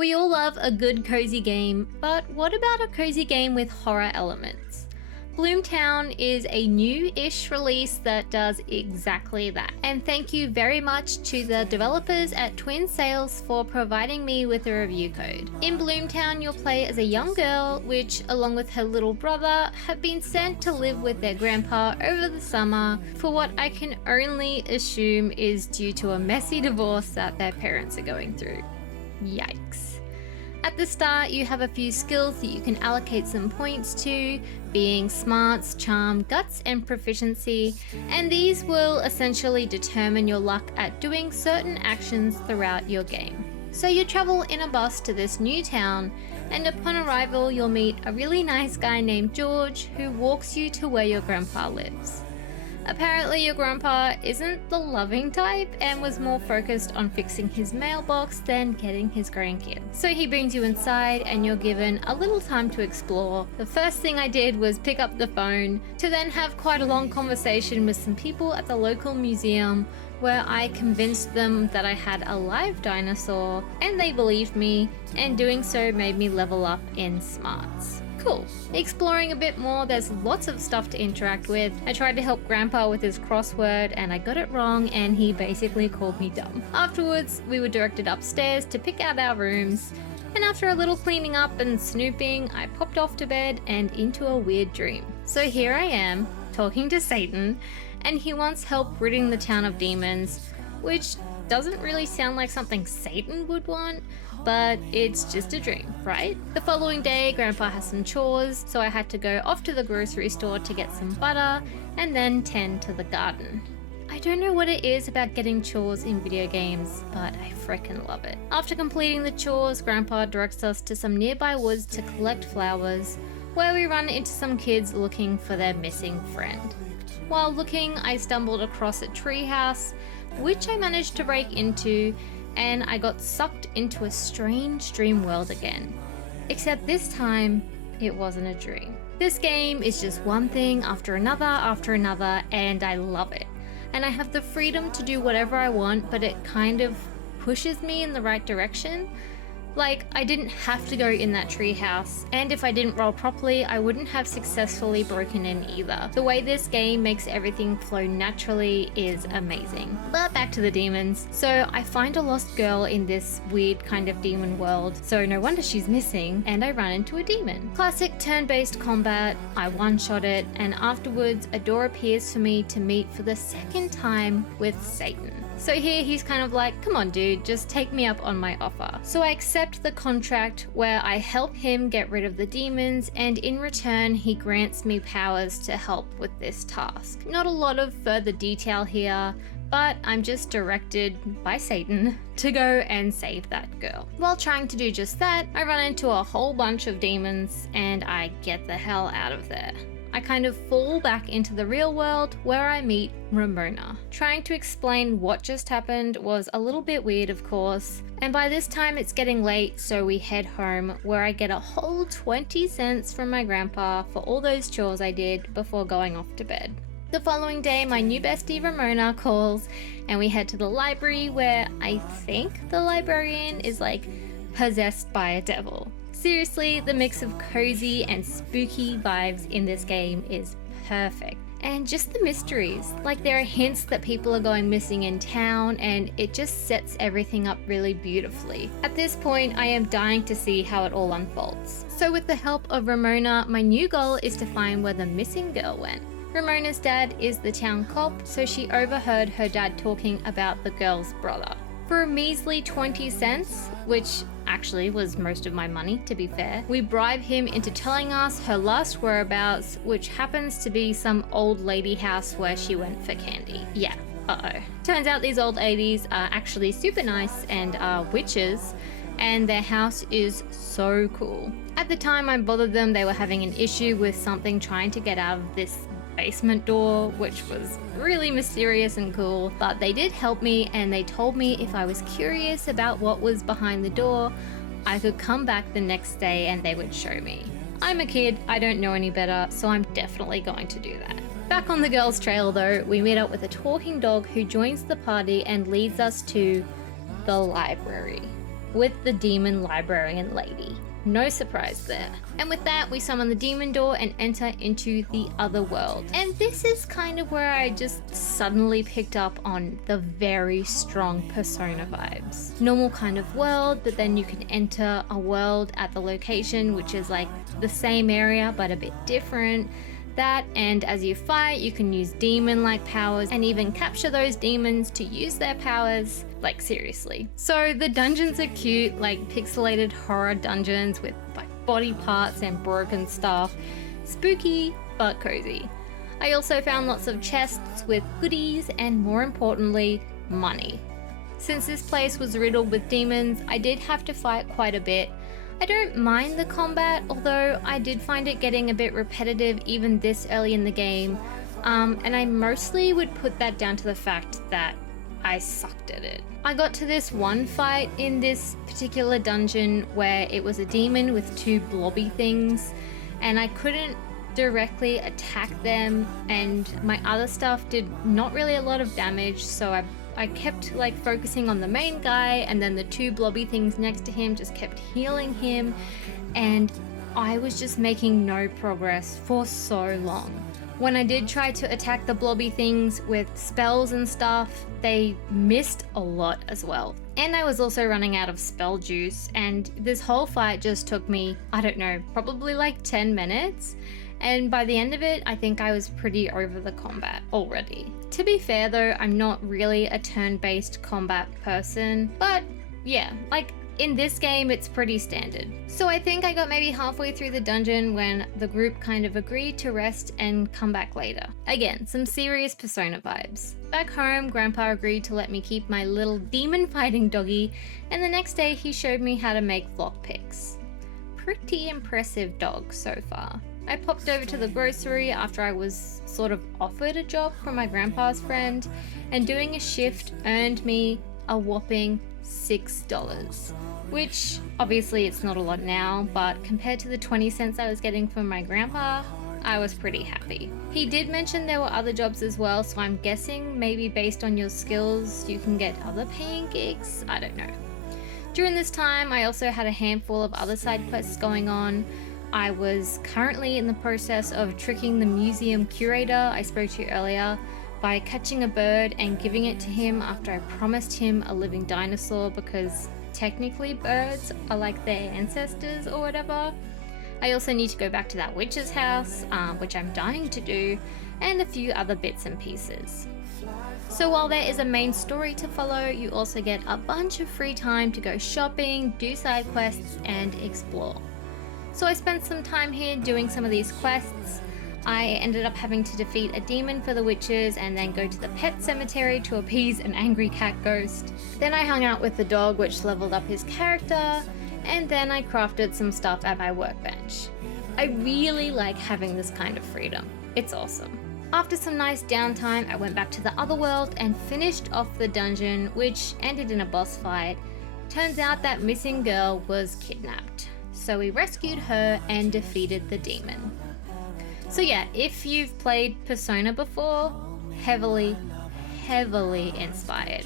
We all love a good cozy game, but what about a cozy game with horror elements? Bloomtown is a new-ish release that does exactly that. And thank you very much to the developers at Twin Sails for providing me with a review code. In Bloomtown, you'll play as a young girl, which, along with her little brother, have been sent to live with their grandpa over the summer for what I can only assume is due to a messy divorce that their parents are going through. Yikes. At the start, you have a few skills that you can allocate some points to, being smarts, charm, guts, and proficiency, and these will essentially determine your luck at doing certain actions throughout your game. So you travel in a bus to this new town, and upon arrival you'll meet a really nice guy named George who walks you to where your grandpa lives. Apparently your grandpa isn't the loving type and was more focused on fixing his mailbox than getting his grandkid. So he brings you inside and you're given a little time to explore. The first thing I did was pick up the phone to then have quite a long conversation with some people at the local museum where I convinced them that I had a live dinosaur and they believed me, and doing so made me level up in smarts. Cool. Exploring a bit more, there's lots of stuff to interact with. I tried to help Grandpa with his crossword and I got it wrong and he basically called me dumb. Afterwards, we were directed upstairs to pick out our rooms, and after a little cleaning up and snooping, I popped off to bed and into a weird dream. So here I am, talking to Satan, and he wants help ridding the town of demons, which doesn't really sound like something Satan would want, but it's just a dream, right? The following day, Grandpa has some chores, so I had to go off to the grocery store to get some butter and then tend to the garden. I don't know what it is about getting chores in video games, but I frickin' love it. After completing the chores, Grandpa directs us to some nearby woods to collect flowers, where we run into some kids looking for their missing friend. While looking, I stumbled across a treehouse, which I managed to break into, and I got sucked into a strange dream world again. Except this time, it wasn't a dream. This game is just one thing after another, and I love it. And I have the freedom to do whatever I want, but it kind of pushes me in the right direction. Like, I didn't have to go in that treehouse, and if I didn't roll properly, I wouldn't have successfully broken in either. The way this game makes everything flow naturally is amazing. But back to the demons. So I find a lost girl in this weird kind of demon world, so no wonder she's missing, and I run into a demon. Classic turn-based combat, I one-shot it, and afterwards a door appears for me to meet for the second time with Satan. So here he's kind of like, come on dude, just take me up on my offer. So I accept the contract where I help him get rid of the demons, and in return he grants me powers to help with this task. Not a lot of further detail here, but I'm just directed by Satan to go and save that girl. While trying to do just that, I run into a whole bunch of demons and I get the hell out of there. I kind of fall back into the real world where I meet Ramona. Trying to explain what just happened was a little bit weird, of course, and by this time it's getting late, so we head home where I get a whole 20 cents from my grandpa for all those chores I did before going off to bed. The following day, my new bestie Ramona calls and we head to the library where I think the librarian is like possessed by a devil. Seriously, the mix of cozy and spooky vibes in this game is perfect. And just the mysteries, like there are hints that people are going missing in town, and it just sets everything up really beautifully. At this point, I am dying to see how it all unfolds. So with the help of Ramona, my new goal is to find where the missing girl went. Ramona's dad is the town cop, so she overheard her dad talking about the girl's brother. For a measly 20 cents, which actually was most of my money to be fair, we bribe him into telling us her last whereabouts, which happens to be some old lady house where she went for candy. Yeah, Turns out these old ladies are actually super nice and are witches, and their house is so cool. At the time I bothered them, they were having an issue with something trying to get out of this basement door, which was really mysterious and cool, but they did help me and they told me if I was curious about what was behind the door, I could come back the next day and they would show me. I'm a kid, I don't know any better, so I'm definitely going to do that. Back on the girls' trail though, we meet up with a talking dog who joins the party and leads us to the library. with the demon librarian lady. No surprise there. And with that, we summon the demon door and enter into the other world. And this is kind of where I just suddenly picked up on the very strong Persona vibes. Normal kind of world, but then you can enter a world at the location, which is like the same area, but a bit different. That, and as you fight, you can use demon-like powers and even capture those demons to use their powers. Like, seriously. So the dungeons are cute, like pixelated horror dungeons with like body parts and broken stuff. Spooky, but cozy. I also found lots of chests with goodies and, more importantly, money. Since this place was riddled with demons, I did have to fight quite a bit. I don't mind the combat, although I did find it getting a bit repetitive even this early in the game, and I mostly would put that down to the fact that I sucked at it. I got to this one fight in this particular dungeon where it was a demon with two blobby things, and I couldn't directly attack them, and my other stuff did not really a lot of damage, so I kept like focusing on the main guy, and then the two blobby things next to him just kept healing him, and I was just making no progress for so long. When I did try to attack the blobby things with spells and stuff, they missed a lot as well. And I was also running out of spell juice, and this whole fight just took me, I don't know, probably like 10 minutes. And by the end of it, I think I was pretty over the combat already. To be fair though, I'm not really a turn-based combat person, but yeah, like in this game, it's pretty standard. So I think I got maybe halfway through the dungeon when the group kind of agreed to rest and come back later. Again, some serious Persona vibes. Back home, Grandpa agreed to let me keep my little demon fighting doggy, and the next day he showed me how to make lockpicks. Pretty impressive dog so far. I popped over to the grocery after I was sort of offered a job from my grandpa's friend, and doing a shift earned me a whopping $6, which obviously it's not a lot now, but compared to the 20 cents I was getting from my grandpa, I was pretty happy. He did mention there were other jobs as well, so I'm guessing maybe based on your skills you can get other paying gigs, I don't know. During this time I also had a handful of other side quests going on. I was currently in the process of tricking the museum curator I spoke to earlier by catching a bird and giving it to him after I promised him a living dinosaur, because technically birds are like their ancestors or whatever. I also need to go back to that witch's house, which I'm dying to do, and a few other bits and pieces. So while there is a main story to follow, you also get a bunch of free time to go shopping, do side quests, and explore. So I spent some time here doing some of these quests. I ended up having to defeat a demon for the witches and then go to the pet cemetery to appease an angry cat ghost. Then I hung out with the dog, which leveled up his character, and then I crafted some stuff at my workbench. I really like having this kind of freedom. It's awesome. After some nice downtime, I went back to the other world and finished off the dungeon, which ended in a boss fight. Turns out that missing girl was kidnapped, so we rescued her and defeated the demon. So yeah, if you've played Persona before, heavily inspired.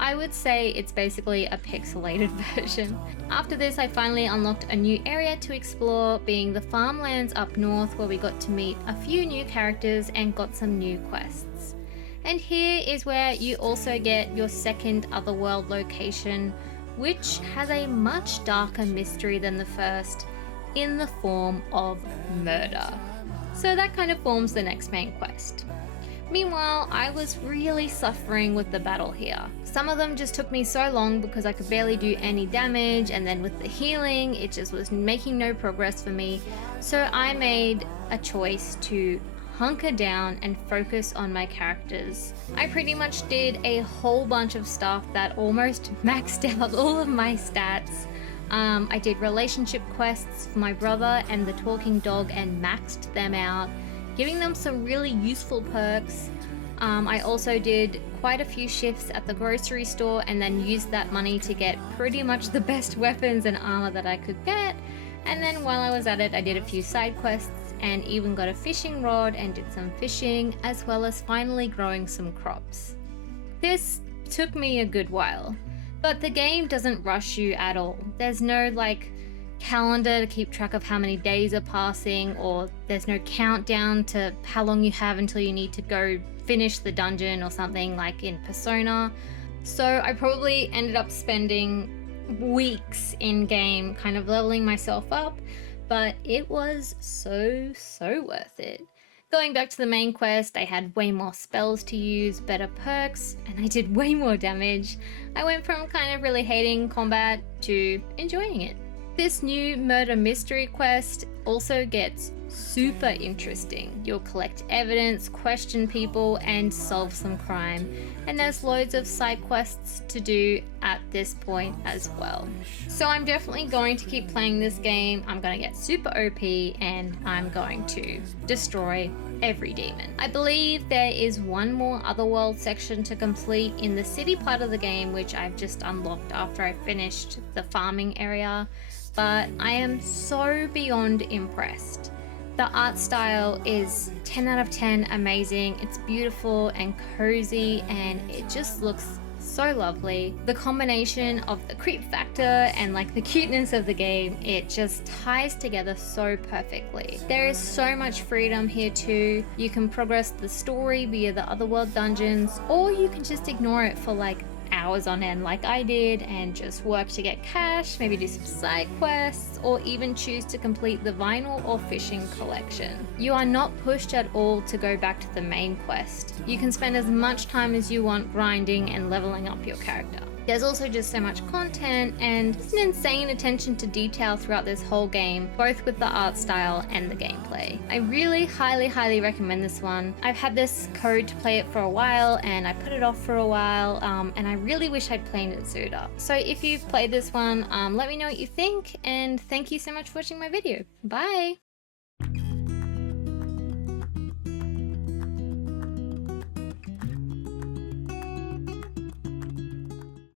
I would say it's basically a pixelated version. After this, I finally unlocked a new area to explore, being the farmlands up north, where we got to meet a few new characters and got some new quests. And here is where you also get your second otherworld location, which has a much darker mystery than the first, in the form of murder. So that kind of forms the next main quest. Meanwhile, I was really suffering with the battle here. Some of them just took me so long because I could barely do any damage, and then with the healing, it just was making no progress for me. So I made a choice to hunker down and focus on my characters. I pretty much did a whole bunch of stuff that almost maxed out all of my stats. I did relationship quests for my brother and the talking dog and maxed them out, giving them some really useful perks. I also did quite a few shifts at the grocery store and then used that money to get pretty much the best weapons and armor that I could get. And then while I was at it, I did a few side quests and even got a fishing rod and did some fishing, as well as finally growing some crops. This took me a good while. But the game doesn't rush you at all. There's no like calendar to keep track of how many days are passing, or there's no countdown to how long you have until you need to go finish the dungeon or something like in Persona. So I probably ended up spending weeks in game kind of leveling myself up, but it was so worth it. Going back to the main quest, I had way more spells to use, better perks, and I did way more damage. I went from kind of really hating combat to enjoying it. This new murder mystery quest also gets super interesting. You'll collect evidence, question people, and solve some crime. And there's loads of side quests to do at this point as well. So I'm definitely going to keep playing this game. I'm going to get super OP and I'm going to destroy every demon. I believe there is one more otherworld section to complete in the city part of the game, which I've just unlocked after I finished the farming area. But I am so beyond impressed. The art style is 10 out of 10 amazing. It's beautiful and cozy and it just looks so lovely. The combination of the creep factor and like the cuteness of the game, it just ties together so perfectly. There is so much freedom here too. You can progress the story via the otherworld dungeons, or you can just ignore it for like hours on end like I did and just work to get cash, maybe do some side quests, or even choose to complete the vinyl or fishing collection. You are not pushed at all to go back to the main quest. You can spend as much time as you want grinding and leveling up your character. There's also just so much content and just an insane attention to detail throughout this whole game, both with the art style and the gameplay. I really highly recommend this one. I've had this code to play it for a while and I put it off for a while, and I really wish I'd played it sooner. So if you've played this one, let me know what you think, and thank you so much for watching my video. Bye!